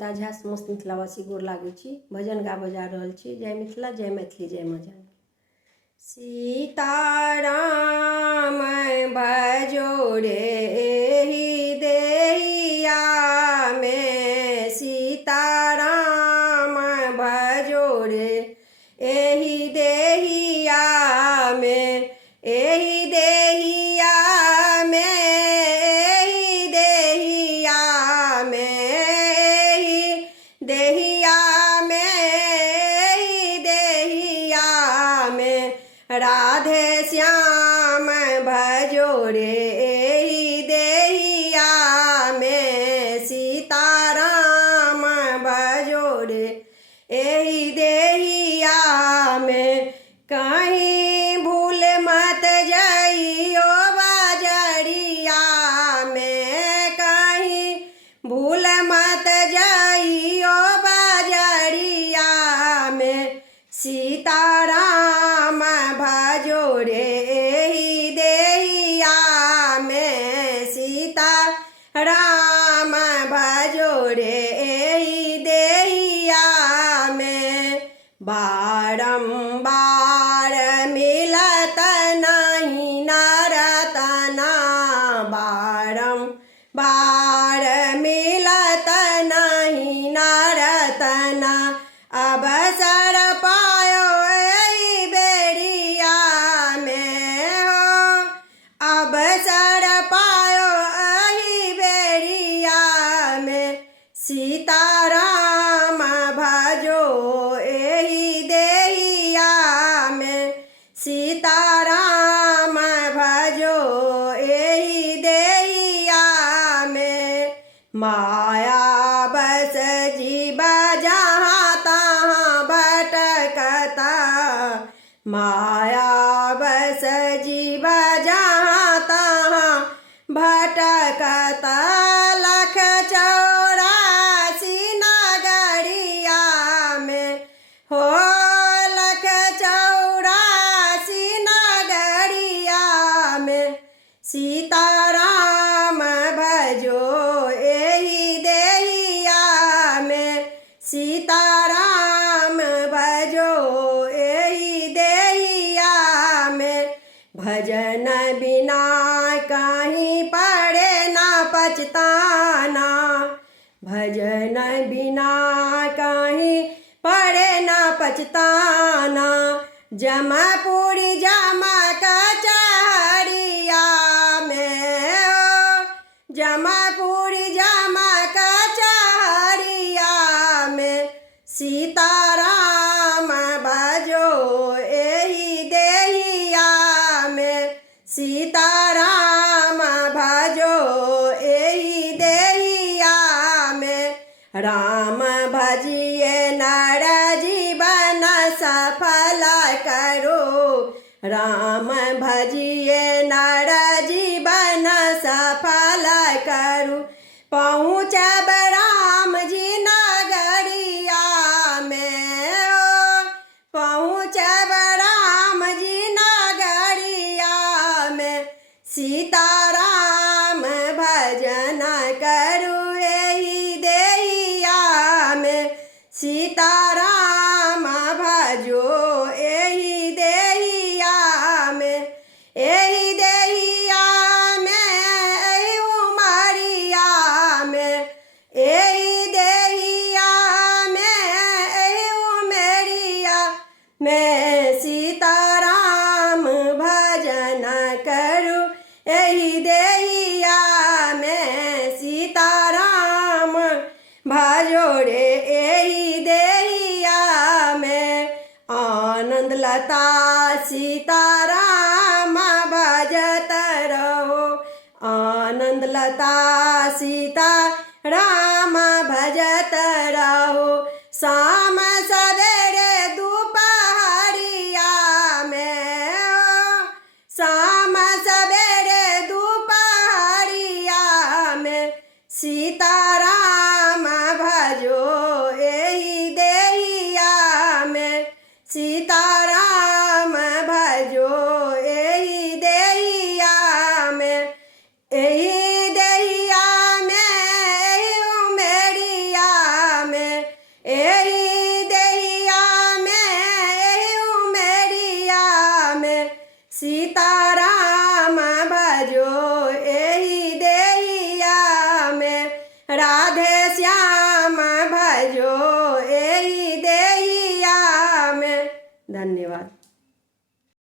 ताजा समस्त मिथिलावासी गोर लागै छी। भजन गा बजा रहल छी। जय मिथिला, जय मैथिली, जय माँ जानकी। सीताराम भजो रे एहि देहिया में, सीताराम भजो रे एहि देहिया में, एहि देहिया में, एहि देहिया में, एहि देहिया में, एहि देहिया में, राधे श्याम भजो रे एहि देहिया में, सीताराम भजो रे एहि देहिया में। कहीं भूल मत जाइयो बजरिया में, कहीं भूल मत जाइयो बजरिया में, सीताराम भजो रे एहि देहिया में, सीताराम भजो रे एहि देहिया में। बारंबार मिलत नहीं नरतना, बारंबार मिलत नहीं नरतना, अवसर पायो एहि बेरिया में हो, अवसर पायो एहि बेरिया में, सीताराम भजो एहि देहिया में, सीताराम भजो एहि देहिया में। माया बस जीव जहाँ तहाँ भटकता, माया बस जीव जहाँ तहाँ भटकता, लख 84 नगरिया में हो, लख 84 नगरिया में, सीताराम भजो एहि देहिया में, सीताराम भजो एहि देहिया में। भजन बिना कहीं पड़े न पछताना, भजन बिना कहीं पड़े न पछताना, जमापुरी जमा कचहरिया में हो, जमापुरी जमा कचहरिया में, सीताराम भजो एहि देहिया में, सीताराम भजो एहि देहिया में। राम भजिए नर जीवन सफल करो, राम भजिए नर जीवन सफल करो, पहुँचब राम जी नगरिया में हो, पहुँचब राम जी नगरिया में, सीताराम भजन करू एहि देहिया में, सीताराम भजो एहि देहिया में, एहि देहिया में, एहि उमरिया में, एहि देहिया में, एहि उमरिया में, सीताराम भजन करू एहि देहिया में, सीताराम भजो रे एहि देहिया में। आनंद लता सीताराम भजत रहो, आनंद लता सीताराम भजत रहो, शाम सवेरे दोपहरिया में हो, शाम सवेरे दोपहरिया में, सीताराम भजो एहि देहिया में, सीताराम भजो एहि देहिया में, एहि देहिया में, एहि सीताराम भजो एहि देहिया में, राधे श्याम भजो एहि देहिया में। धन्यवाद।